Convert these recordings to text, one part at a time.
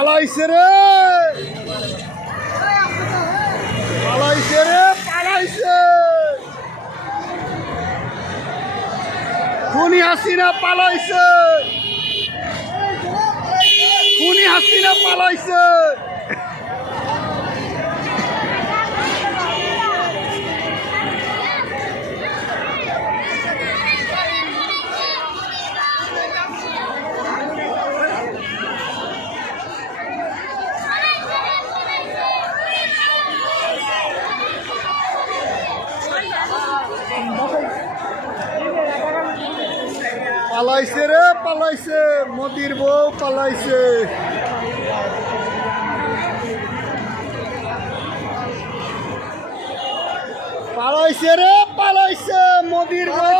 পালাইছে রে। পালাইছে রে পালাইছে। খুনি হাসিনা পালাইছে। খুনি হাসিনা পালাইছে। পালাইছে রে পালাইছে। মোদির বউ পালাইছে। পালাইছে রে পালাইছে। মোদির বউ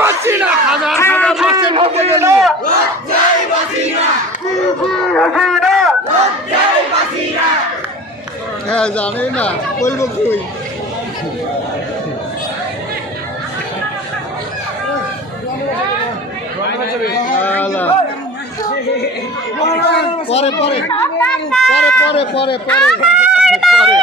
লজ্জাই হাজার হাজার মাসের মধ্যে গেল। জয় হাসিনা জয় হাসিনা হ্যাঁ জানে না। বলব কি ওই আল্লাহ। পরে। পরে পরে পরে পরে। পরে পরে